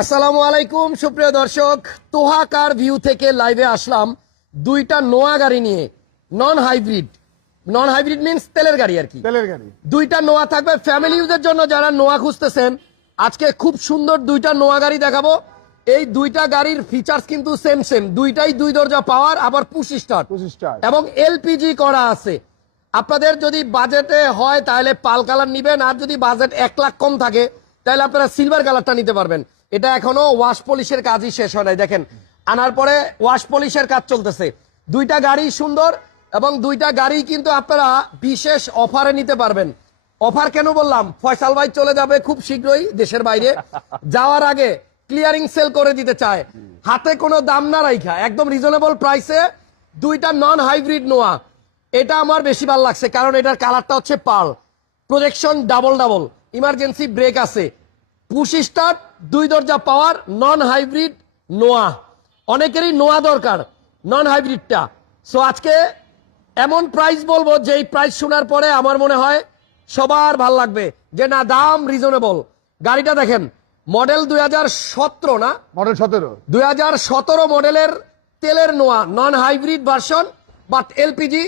আসসালামু আলাইকুম সুপ্রিয় দর্শক, তোহা কার ভিউ থেকে লাইভে আসলাম দুইটা নোয়া গাড়ি নিয়ে। নন হাইব্রিড মিন্স তেলের গাড়ি আর কি। তেলের গাড়ি দুইটা নোয়া থাকবে ফ্যামিলি ইউজের জন্য, যারা নোয়া খুঁজতেছেন আজকে খুব সুন্দর দুইটা নোয়া গাড়ি দেখাবো। এই দুইটা গাড়ির ফিচার্স কিন্তু সেম, দুইটাই দুই দরজা পাওয়ার, আবার পুশ স্টার্ট এবং এলপিজি করা আছে। আপনাদের যদি বাজেটে হয় তাহলে পাল কালার নিবেন, আর যদি বাজেট 1 লাখ কম থাকে তাহলে আপনারা সিলভার কালারটা নিতে পারবেন। এটা এখনো ওয়াশ পলিশের কাজই শেষ হয় নাই, দেখেন আনার পরে ওয়াশ পলিশের কাজ চলতেছে। দুইটা গাড়ি সুন্দর এবং দুইটা গাড়ি কিন্তু আপনারা বিশেষ অফারে নিতে পারবেন। অফার কেন বললাম, ফয়সাল ভাই চলে যাবে খুব শীঘ্রই দেশের বাইরে, যাওয়ার আগে ক্লিয়ারিং সেল করে দিতে চায়, হাতে কোনো দাম না রাইখা একদম রিজনেবল প্রাইসে দুইটা নন হাইব্রিড নোয়া। এটা আমার বেশি ভালো লাগছে কারণ এটার কালারটা হচ্ছে pearl, projection double, emergency brake আছে, পুশ স্টার্ট, দুই দরজা পাওয়ার, নন হাইব্রিড নোয়া। অনেকেরই নোয়া দরকার, নন হাইব্রিডটা। সো আজকে এমন প্রাইস বলবো যে প্রাইস শোনার পরে আমার মনে হয় সবার ভাল লাগবে, যে না দাম রিজনেবল। গাড়িটা দেখেন, মডেল 2017 না, মডেল 2017 মডেলের তেলের নোয়া, non hybrid version but LPG